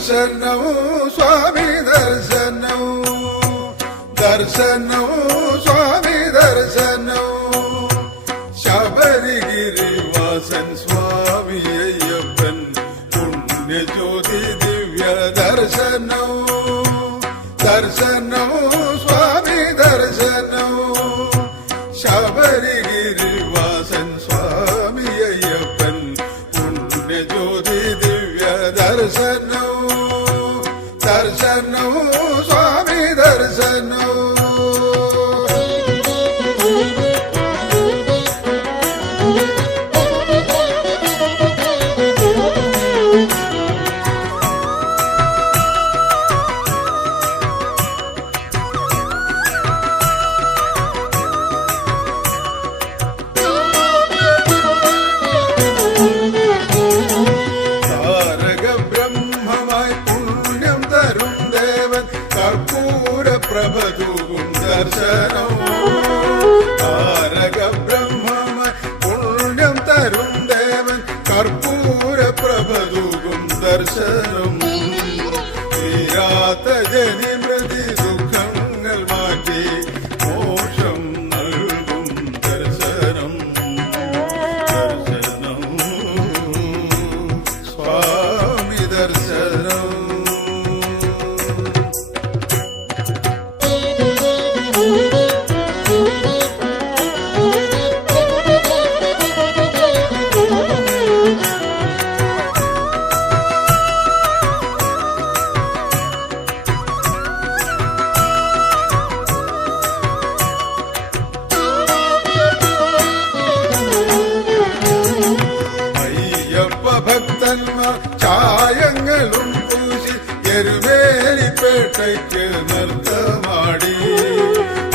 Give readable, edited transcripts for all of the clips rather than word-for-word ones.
ദർശനവും സ്വാമി ദർശനവും ദർശനവും സ്വാമി ദർശനവും ശബരിഗിരിവാസൻ സ്വാമി അയ്യപ്പൻ പുണ്യജ്യോതി ദിവ്യ ദർശനവും ദർശനവും സ്വാമി ദർശനവും ശബരിഗിരിവാസൻ സ്വാമി അയ്യപ്പൻ പുണ്യജ്യോതി ദിവ്യ ദർശനവും ദർശനവും സ്വാമി ദർശനവും പ്രഭതൂകും ദർശനവും താരക ബ്രഹ്മമായി പുണ്യം തരും ദേവൻ കർപ്പൂര പ്രഭതൂകും ദർശനം തീരാത്ത ജനിമൃതി ദുഃഖങ്ങൾ മാറ്റി മോക്ഷം നൽകും ദർശനം ദർശനം സ്വാമി ദർശനം ഭക്തന്മാർ ചായങ്ങളും പൂശി എരുവേലിപ്പേട്ടയ്ക്ക് നൃത്തമാടി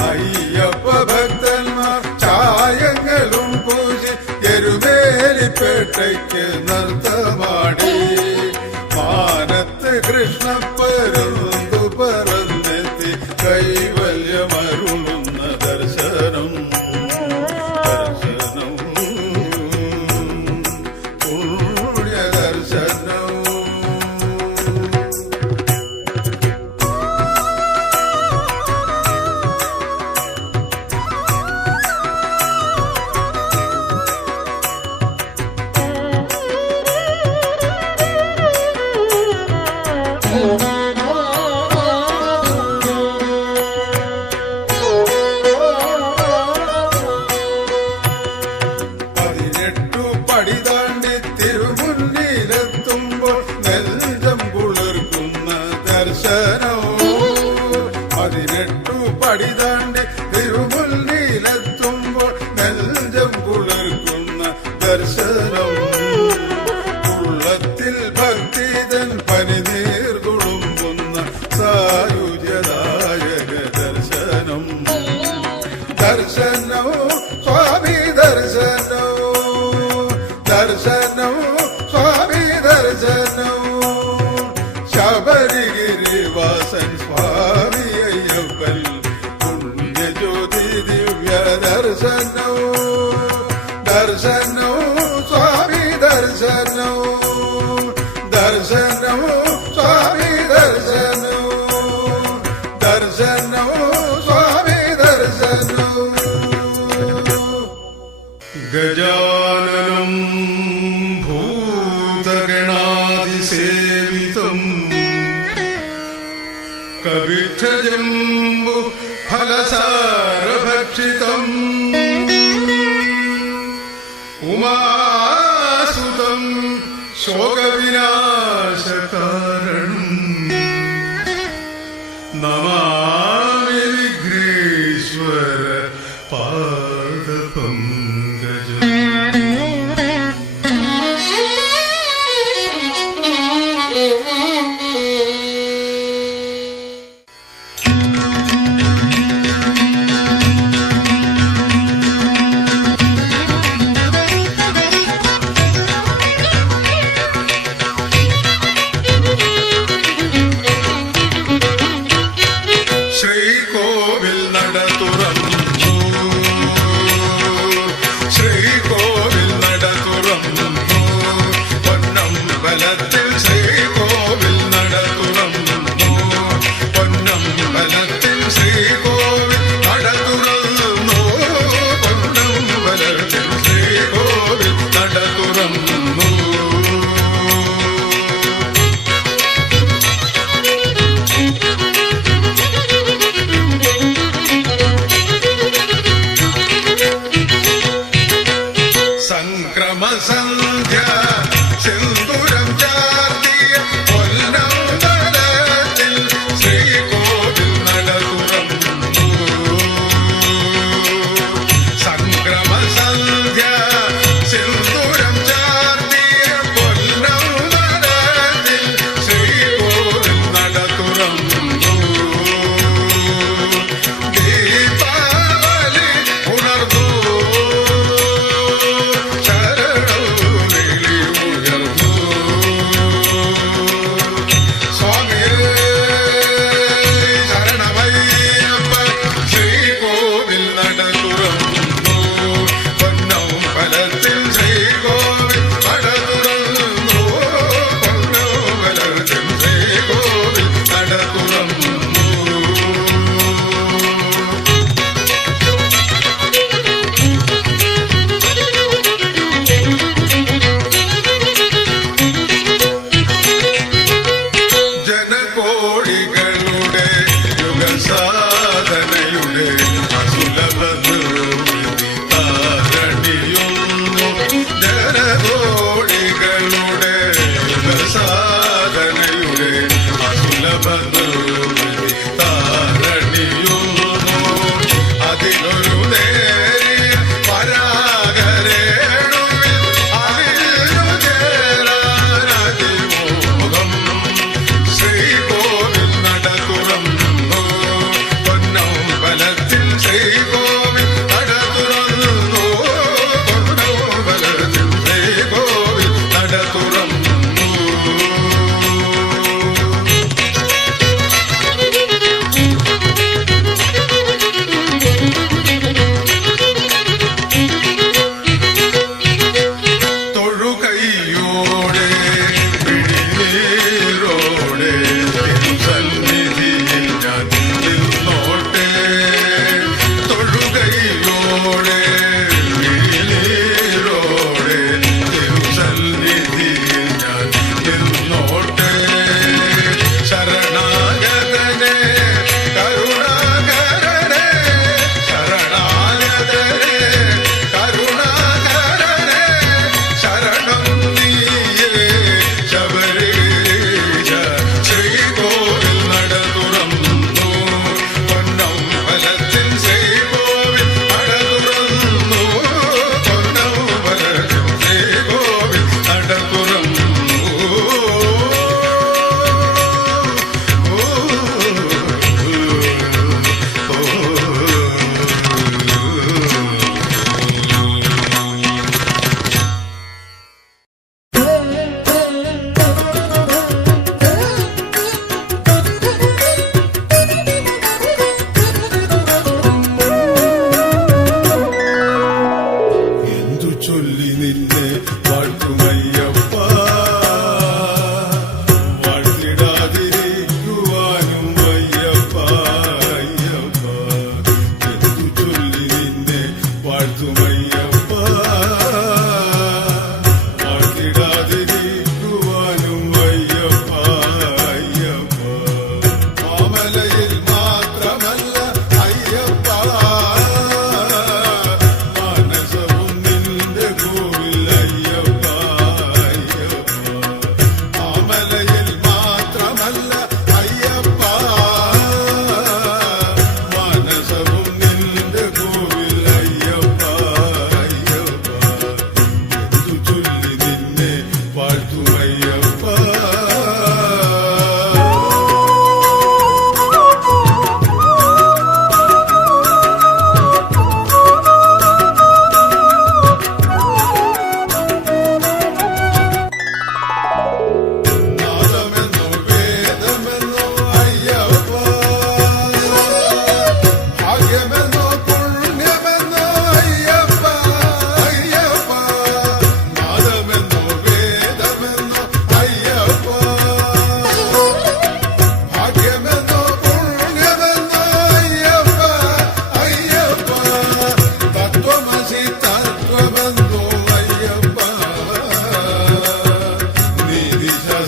അയ്യപ്പ ഭക്തന്മാർ ചായങ്ങളും പൂശി എരുവേലിപ്പേട്ടയ്ക്ക് നൃത്തമാടി മാനത്ത് കൃഷ്ണപ്പരുന്തു പറന്നെത്തി കൈവല്യമരുളുന്ന ദർശനം പടി താണ്ടി തിരുമുന്നിലെത്തുമ്പോൾ നെഞ്ചം കുളിർക്കുന്ന ദർശനവും 18 പടി താണ്ടി തിരുമുന്നിലെത്തുമ്പോൾ നെഞ്ചം കുളിർക്കുന്ന ദർശനം ഉള്ളത്തിൽ ഭക്തിതൻ പനിനീർ തുളുമ്പുന്ന സായുജ്യദായക ദർശനം ദർശനവും സ്വാമി ദർശനവും ദർശനവും സ്വാമി ദർശനവും ശബരിഗിരിവാസൻ സ്വാമി അയ്യപ്പൻ പുണ്യജ്യോതി ദിവ്യ ദർശനവും ദർശനവും സ്വാമി ദർശനവും ദർശനവും സ്വാമി ദർശനവും ദർശനവും സ്വാമി ദർശനവും ഗജാനനം ഭൂതഗണാതിസേവിതം കവിച്ഛജംബു ഫലസാരഭക്ഷിതം ഉമാസുതം ശോകവിനാശകാരണം നമാമി വിഘ്നേശ്വര പാദപങ്കജം ശ്രീകോവിൽ നട തുറന്നു പൊന്നമ്പലത്തിൽ ശ്രീകോവിൽ നട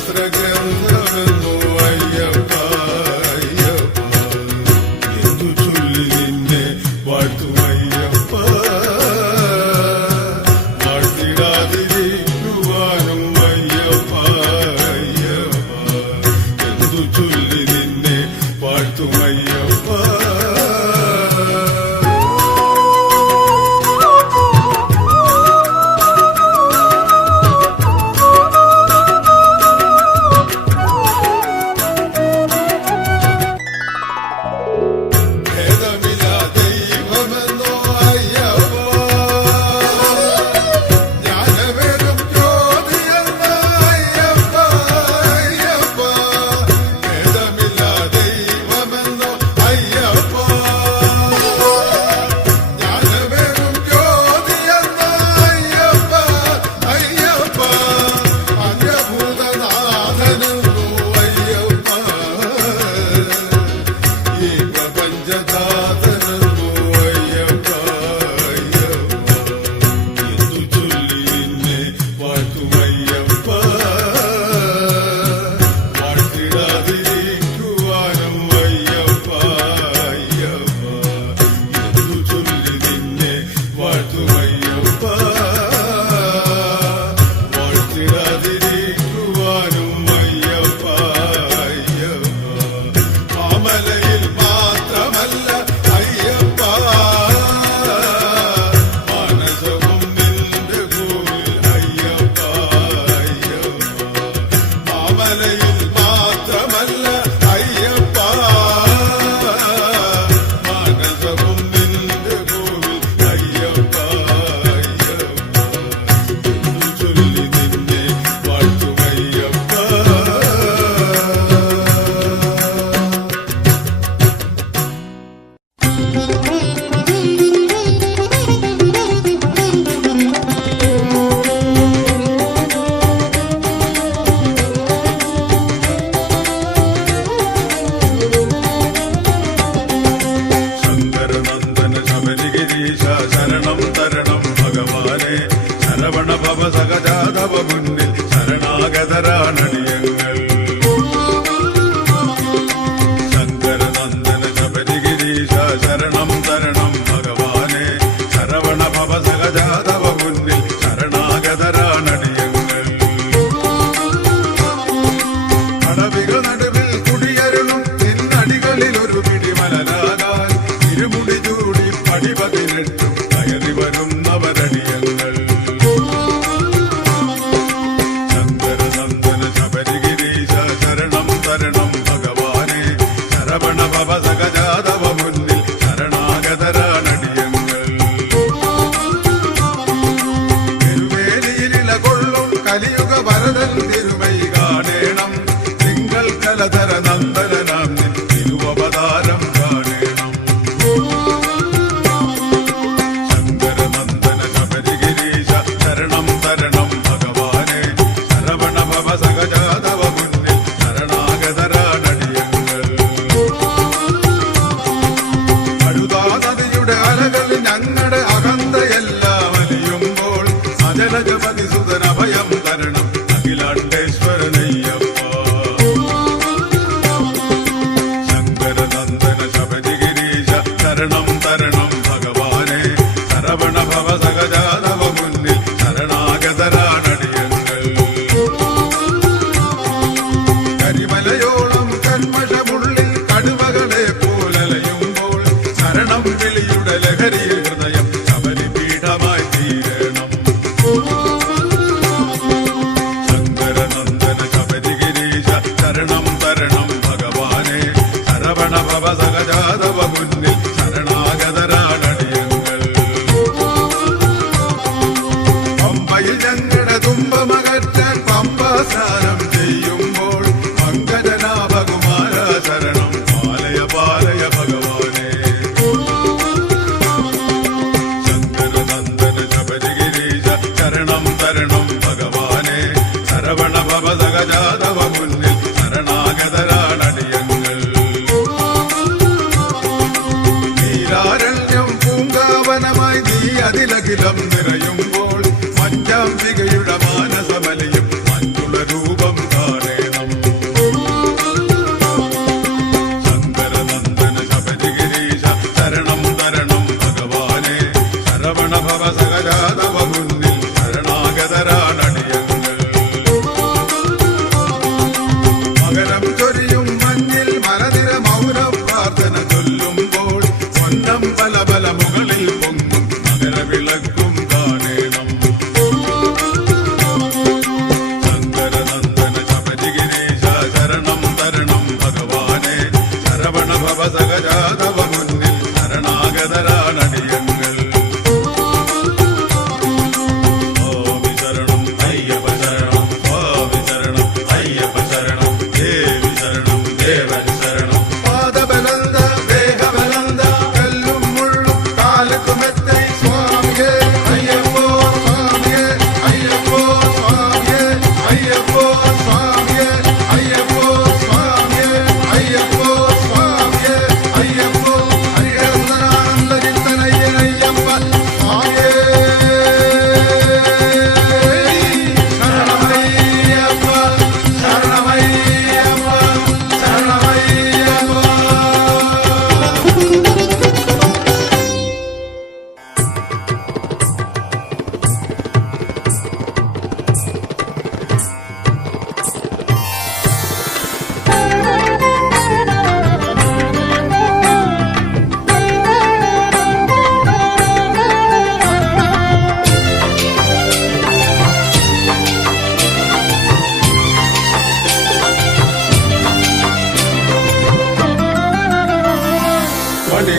ശാസ്ത്രഗ്രന്ഥമെന്നു അയ്യപ്പ അയ്യപ്പ എന്തു ചൊല്ലി നിന്നെ വാഴ്ത്തുമയ്യപ്പ വാഴ്ത്തിടാതിരിക്കുവാനും അയ്യപ്പ അയ്യപ്പ എന്തു ചൊല്ലി നിന്നെ വാഴ്ത്തുമയ്യപ്പ ശരണം തരണം ഭഗവാനെ ശരവണ ഭവ സഹജാതവ മുന്നിൽ ശരണാഗതരാണടിയങ്ങൾ ശങ്കരനന്ദന ശബരിഗിരീശ ശരണം തരണം ഭഗവാനെ ശരവണ ഭവ സഹജാതവ മുന്നിൽ ശരണാഗതരാണടിയങ്ങൾ അടവികൾ നടുവിൽ കുടിയരുളും നിന്നടികളിൽ ഒരു പിടിമലരാകാൻ ഇരുമുടി ചൂടി പടിപതിനെട്ടും കയറി വരുന്നവരടിയങ്ങൾ ശങ്കരനന്ദന ശബരി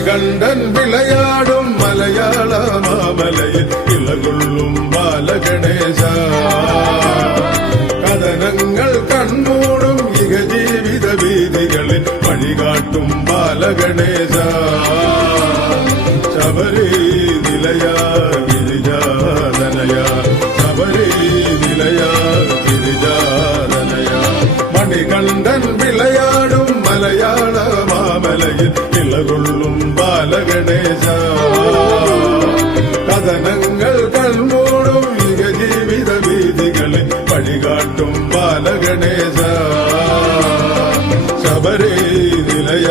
മണികണ്ഠൻ വിളയാടും മലയാള മാമലയിൽ ഇളകൊള്ളും ബാലഗണേശ കഥനങ്ങൾ കൺമൂടും ഇഹ ജീവിത വീതികളിൽ വഴികാട്ടും ബാലഗണേശ ശബരി നിലയ ഗിരിജാതനയ ശബരി നിലയ ഗിരിജാതനയ മണികണ്ഠൻ വിളയാടും മലയാള മാമലയിൽ ഇളകൊള്ളും ബാലഗണേശ കഥനങ്ങൾ കൺമൂടും ഇഹ ജീവിത വീതികളിൽ വഴികാട്ടും ബാലഗണേശ ശബരി നിലയ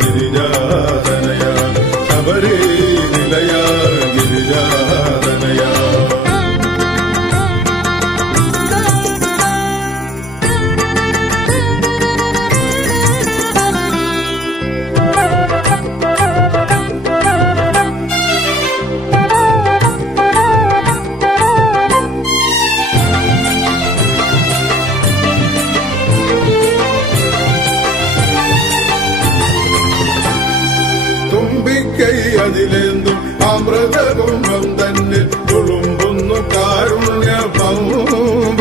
ഗിരിജാതനയ ശബരി നിലയ ഗിരിജാതനയ തുമ്പിക്കൈ അതിലെന്തും അമൃതകുംഭം തന്നിൽ തുളുമ്പുന്നു കാരുണ്യ പൗവ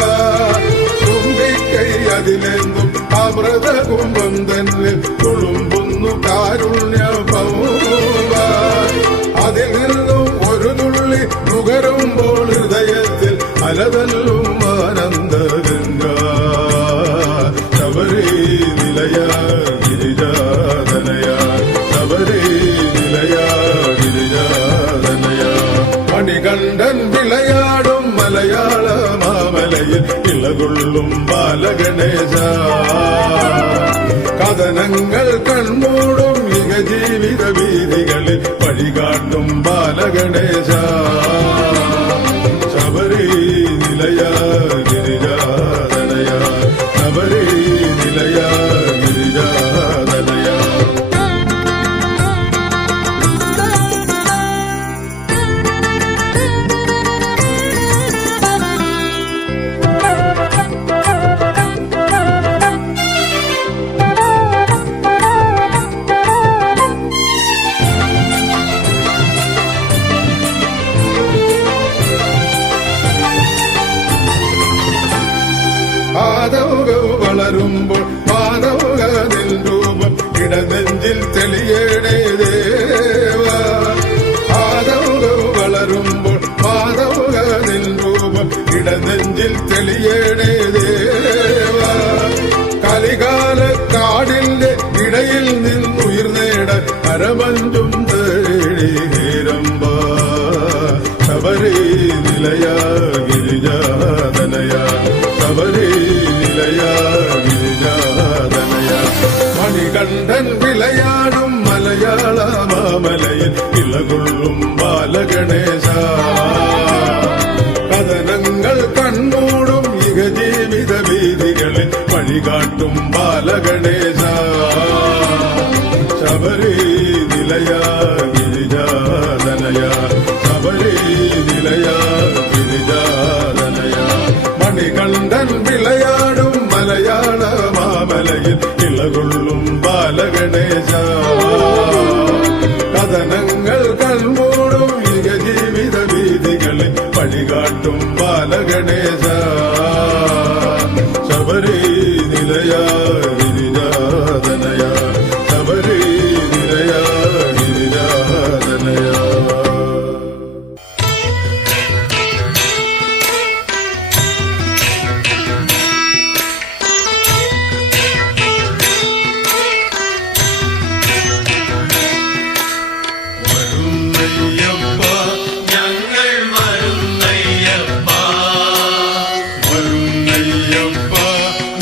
തുമ്പിക്കൈ അതിലെന്തും അമൃതകുംഭം തന്നിൽ തുളുമ്പുന്നു കാരുണ്യ പൗവ അതിൽ നിന്നും ഒരു തുള്ളി നുകരുമ്പോൾ ഹൃദയത്തിൽ അലതല്ലും ആനന്ദഗംഗ ശബരി നിലയ ഗിരിജാതനയ ശബരി നിലയ ഗിരിജാതനയ മണികണ്ഠൻ വിളയാടും മലയാള മാമലയിൽ ഇളകൊള്ളും ബാലഗണേശ കഥനങ്ങൾ കൺമൂടും ഇഹ ജീവിത വീതികളിൽ വഴികാട്ടും ബാലഗണേശ ശബരി നിലയ ഗിരിജാതനയ ശബരി നിലയ ഗിരിജാതനയ ആദവുകൾ വളരുമ്പോൾ മാനവുക നിൻ രൂപം ഇടനെഞ്ചിൽ തെളിയണേ ദേവ ആദവുകൾ വളരുമ്പോൾ മാനവുക നിൻ രൂപം ഇടനെഞ്ചിൽ തെളിയണേ ദേവ കലികാല കാടിന്റെ ഇടയിൽ നിന്നുയർന്നേട കരമഞ്ചും തേടി ഹേരമ്പ ശബരി നിലയ ഗിരിജാതനയ ശബരി നിലയ ഗിരിജാതനയ മണികണ്ഠൻ വിളയാടും മലയാള മാമലയിൽ ഇളകൊള്ളും ബാലഗണേശ കഥനങ്ങൾ കൺമൂടും ഇഹ ജീവിത വീതികളിൽ വഴികാട്ടും ബാലഗണേശ ശബരി നിലയ ഗിരിജാതനയ ശബരി നിലയ ഗിരിജാതനയ മണികണ്ഠൻ വിളയാടും മലയാള മാമലയിൽ ഇളകൊള്ളും ബാലഗണേശ കഥനങ്ങൾ കൺമൂടും ഇഹ ജീവിത വീതികളിൽ വഴികാട്ടും ബാലഗണേശ ശബരി നിലയ ഗിരിജാതനയ ശബരി നിലയ ഗിരിജാതനയ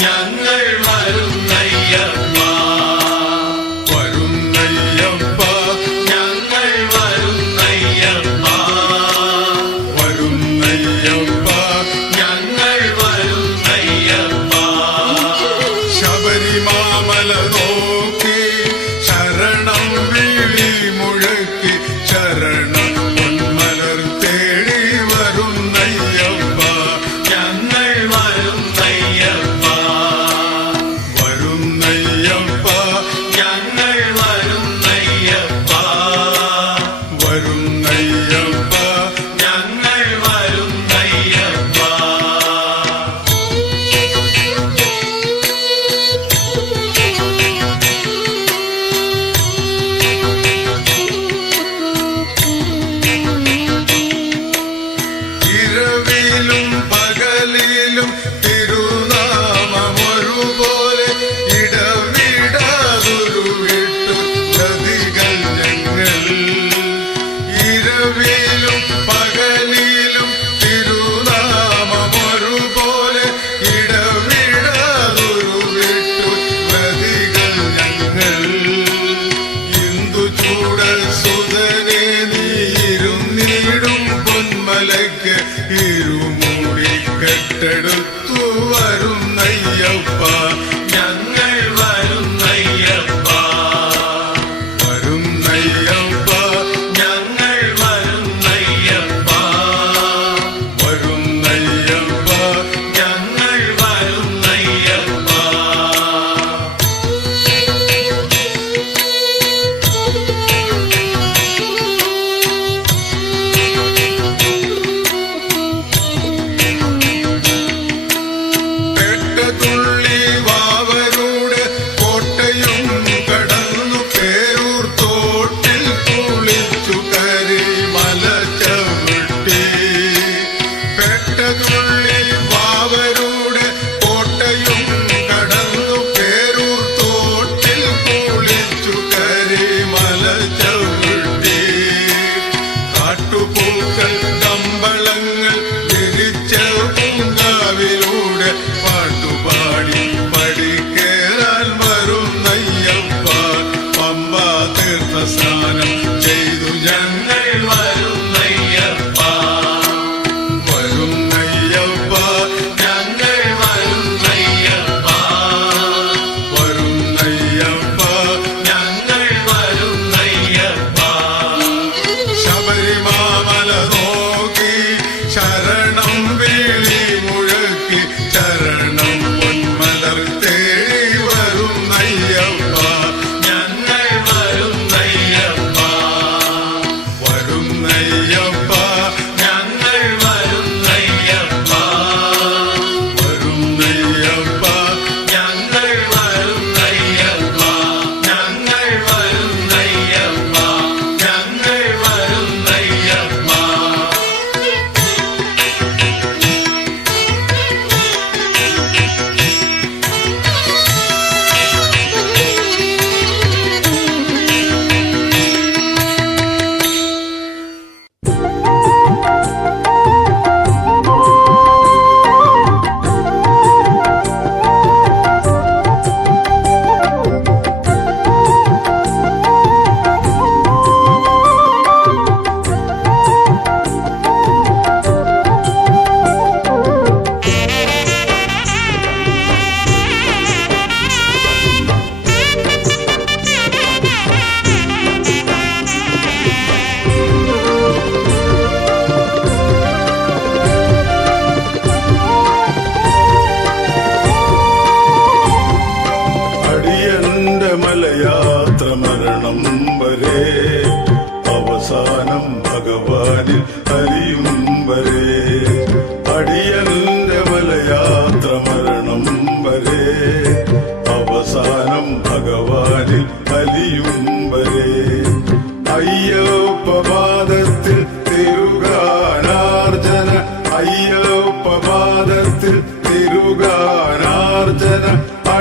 ഞങ്ങൾ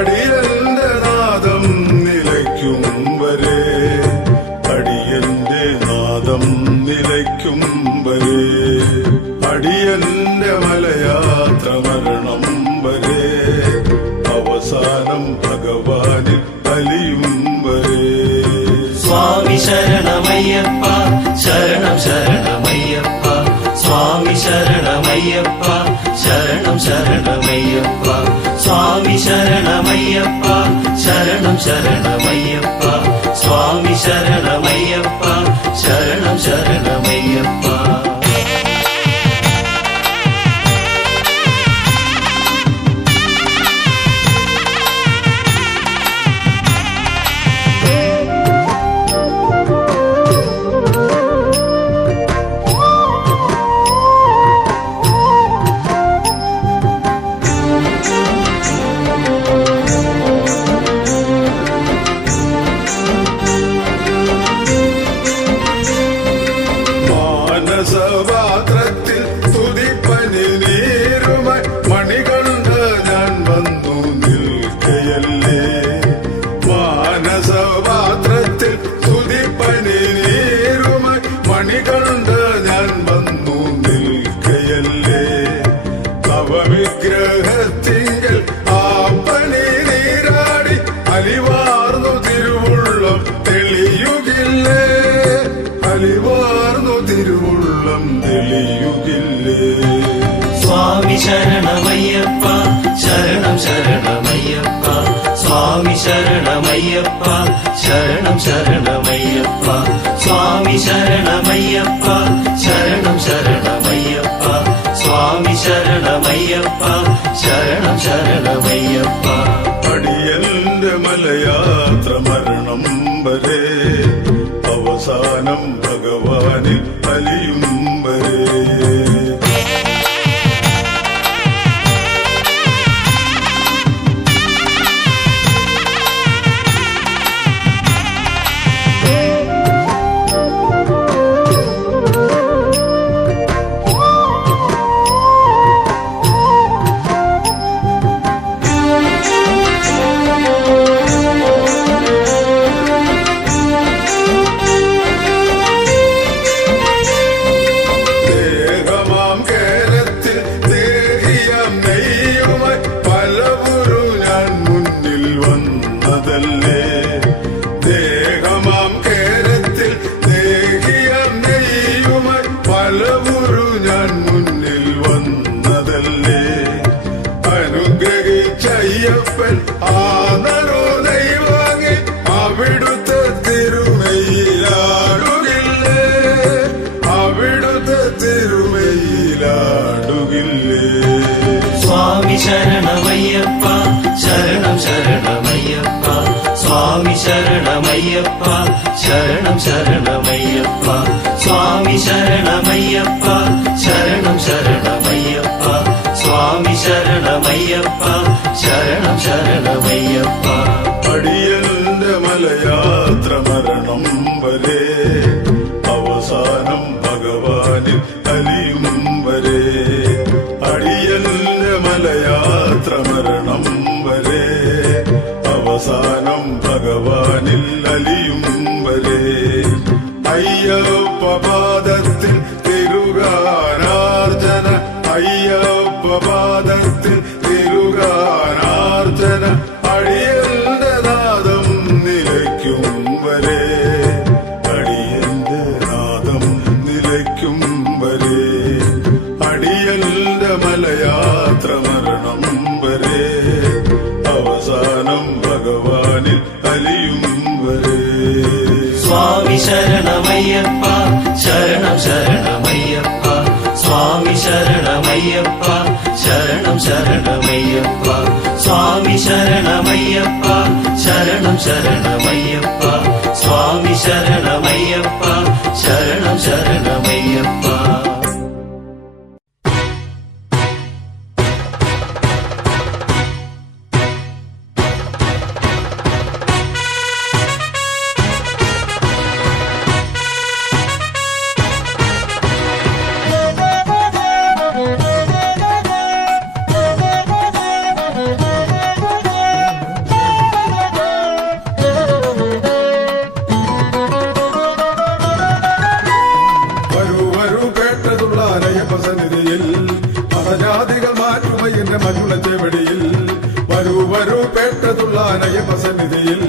അടിയന്റെ നാദം നിലയ്ക്കും വരെ, അടിയന്റെ നാദം നിലയ്ക്കും വരെ, അടിയന്റെ മലയാത്ര മരണം വരെ, അവസാനം ഭഗവാനിൽ അലിയും വരെ. സ്വാമി ശരണമയ്യപ്പ ശരണം ശരണമയ്യപ്പ, സ്വാമി ശരണമയ്യപ്പ ശരണം ശരണമയ്യപ്പ, സ്വാമി ശരണമയ്യപ്പ ശരണം ശരണമയ്യപ്പ, സ്വാമി ശരണമയ്യപ്പ ശരണം ശരണമയ്യപ്പ. മാനസപാത്രത്തിൽ തുതിപ്പനി നീരുമായി മണികണ്ഠ ഞാൻ വന്നു നിൽക്കയല്ലേ, മാനസപാത്രത്തിൽ തുതിപ്പനി നീരുമായി മണികണ്ഠ ഞാൻ വന്നു നിൽക്കയല്ലേ, നവവിഗ്രഹത്തിങ്കൽ ആ പനി നീരാടി അലിവാർന്നു തിരുവുള്ളം തെളിയുകില്ലേ, അലിവാർന്നു തിരുവുള്ളം തെളിയുകില്ലേ. സ്വാമി ശരണമയ്യപ്പ ശരണം ശരണമയ്യപ്പ, സ്വാമി ശരണമയ്യപ്പ ശരണം ശരണമയ്യപ്പ, സ്വാമി ശരണമയ്യപ്പ ശരണം ശരണമയ്യപ്പ, സ്വാമി ശരണമയ്യപ്പ ശരണം ശരണമയ്യപ്പ. അടിയന്റെ മലയാത്ര മരണം വരെ, അവസാനം ഭഗവാനിൽ അലിയും വരെ. ദേഹമാം കേരത്തിൽ ദേഹിയം നെയ്യുമായി പലവുരു ഞാൻ മുന്നിൽ വന്നതല്ലേ, അനുഗ്രഹിച്ചയ്യപ്പൻ ആ നറു ദൈവാങ്ങി അവിടുത്തെ തിരുമയിലാടുകില്ലേ, അവിടുത്തെ തിരുമയിലാടുകില്ലേ. സ്വാമി ശരണമയ്യപ്പ ശരണം ശരണമയ്യപ്പ, സ്വാമി ശരണമയ്യപ്പ ശരണം ശരണമയ്യപ്പ, സ്വാമി ശരണമയ്യപ്പ ശരണം ശരണമയ്യപ്പ, സ്വാമി ശരണമയ്യപ്പ ശരണം ശരണമയ്യപ്പ. അടിയന്റെ മലയാത്ര മരണം വരെ, അവസാനം ഭഗവാനിൽ അലിയും വരെ, അടിയന്റെ മലയാത്ര മരണം വരെ, അവസാനം ഭഗവാനിൽ അലിയും വരെ. അയ്യപ്പ പാദത്തിൽ തിരുഗാനാർച്ചന, അയ്യപ്പ പാദത്തിൽ തിരുഗാനാർച്ചന, അടിയന്റെ നാദം നിലയ്ക്കും വരെ, അടിയന്റെ നാദം നിലയ്ക്കും വരെ, അടിയന്റെ മലയാത്ര മരണം വരെ, അവസാനം ഭഗവാനിൽ അലിയും വരെ. സ്വാമി ശരണമയ്യപ്പ ശരണം ശരണമയ്യപ്പ, സ്വാമി ശരണമയ്യപ്പ ശരണം ശരണമയ്യപ്പ, സ്വാമി ശരണമയ്യപ്പ ശരണം ശരണമയ്യപ്പ, സ്വാമി ശരണമയ്യപ്പ ശരണം ശരണമയ്യപ്പ. അരുളാനയ്യപ്പ സന്നിധിയിൽ